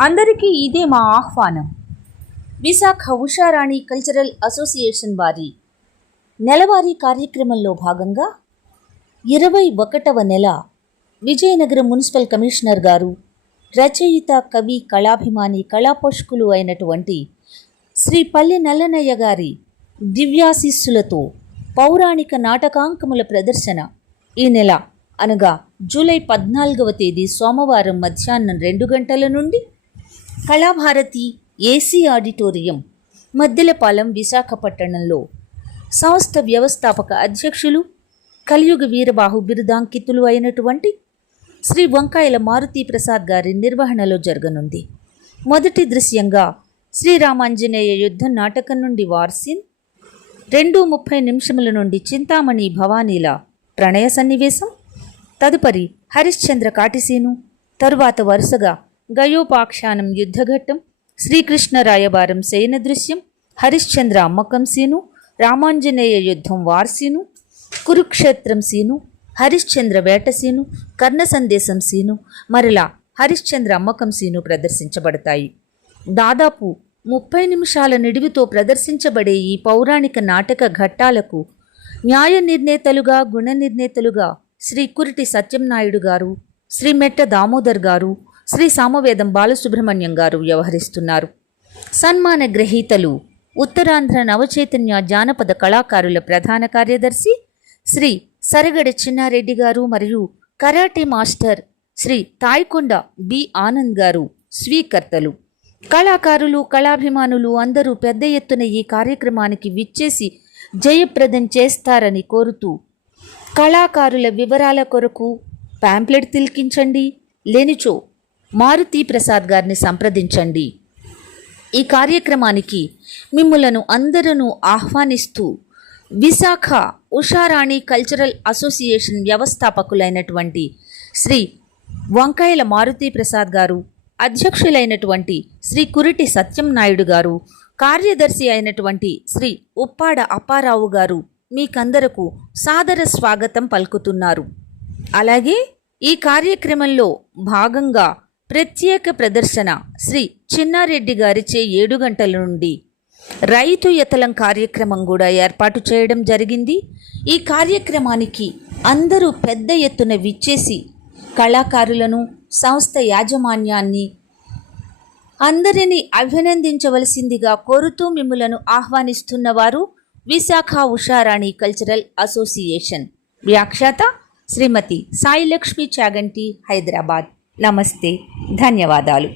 అందరికీ ఇదే మా ఆహ్వానం. విశాఖ ఉషారాణి కల్చరల్ అసోసియేషన్ వారి నెలవారీ కార్యక్రమంలో భాగంగా 21వ నెల విజయనగరం మున్సిపల్ కమిషనర్ గారు, రచయిత, కవి, కళాభిమాని, కళాపోషకులు అయినటువంటి శ్రీ పల్లె నల్లనయ్య గారి దివ్యాశీస్సులతో పౌరాణిక నాటకాంకముల ప్రదర్శన ఈ నెల అనగా జూలై 14వ తేదీ సోమవారం మధ్యాహ్నం 2 గంటల నుండి కళాభారతి ఏసీ ఆడిటోరియం, మద్దెలపాలెం, విశాఖపట్టణంలో సంస్థ వ్యవస్థాపక అధ్యక్షులు, కలియుగ వీరబాహు బిరుదాంకితులు అయినటువంటి శ్రీ వంకాయల మారుతి ప్రసాద్ గారి నిర్వహణలో జరగనుంది. మొదటి దృశ్యంగా శ్రీరామాంజనేయ యుద్ధం నాటకం నుండి వార్సీన్, 2:30 నుండి చింతామణి భవానీల ప్రణయ సన్నివేశం, తదుపరి హరిశ్చంద్ర కాటిసీను, తరువాత వరుసగా గయోపాఖ్యానం యుద్ధఘట్టం, శ్రీకృష్ణ రాయబారం శయన దృశ్యం, హరిశ్చంద్ర అమ్మకం సీను, రామాంజనేయ యుద్ధం వార్సీను, కురుక్షేత్రం సీను, హరిశ్చంద్ర వేట సీను, కర్ణ సందేశం సీను, మరలా హరిశ్చంద్ర అమ్మకం సీను ప్రదర్శించబడతాయి. దాదాపు 30 నిమిషాల నిడివితో ప్రదర్శించబడే ఈ పౌరాణిక నాటక ఘట్టాలకు న్యాయ నిర్ణేతలుగా, గుణ నిర్ణేతలుగా శ్రీ కురిటి సత్యంనాయుడు గారు, శ్రీ మెట్ట దామోదర్ గారు, శ్రీ సామవేదం బాలసుబ్రహ్మణ్యం గారు వ్యవహరిస్తున్నారు. సన్మాన గ్రహీతలు ఉత్తరాంధ్ర నవచైతన్య జానపద కళాకారుల ప్రధాన కార్యదర్శి శ్రీ సరగడ చిన్నారెడ్డి గారు మరియు karate master Shri Taikonda B Anand garu స్వీకర్తలు. కళాకారులు, కళాభిమానులు అందరూ పెద్ద ఎత్తున ఈ కార్యక్రమానికి విచ్చేసి జయప్రదం చేస్తారని కోరుతూ, కళాకారుల వివరాల కొరకు ప్యాంప్లెట్ తిలకించండి, లేనిచో మారుతి ప్రసాద్ గారిని సంప్రదించండి. ఈ కార్యక్రమానికి మిమ్ములను అందరూ ఆహ్వానిస్తూ విశాఖ ఉషారాణి కల్చరల్ అసోసియేషన్ వ్యవస్థాపకులైనటువంటి శ్రీ వంకాయల మారుతి ప్రసాద్ గారు, అధ్యక్షులైనటువంటి శ్రీ కురిటి సత్యంనాయుడు గారు, కార్యదర్శి అయినటువంటి శ్రీ ఉప్పాడ అప్పారావు గారు మీకందరకు సాదర స్వాగతం పలుకుతున్నారు. అలాగే ఈ కార్యక్రమంలో భాగంగా ప్రత్యేక ప్రదర్శన శ్రీ చిన్నారెడ్డి గారిచే 7 గంటల నుండి రైతు యతలం కార్యక్రమం కూడా ఏర్పాటు చేయడం జరిగింది. ఈ కార్యక్రమానికి అందరూ పెద్ద ఎత్తున విచ్చేసి కళాకారులను, సంస్థ యాజమాన్యాన్ని అందరినీ అభినందించవలసిందిగా కోరుతూ మిమ్ములను ఆహ్వానిస్తున్నవారు విశాఖ ఉషారాణి కల్చరల్ అసోసియేషన్. వ్యాఖ్యాత శ్రీమతి సాయిలక్ష్మి చాగంటి, హైదరాబాద్. నమస్తే, ధన్యవాదాలు.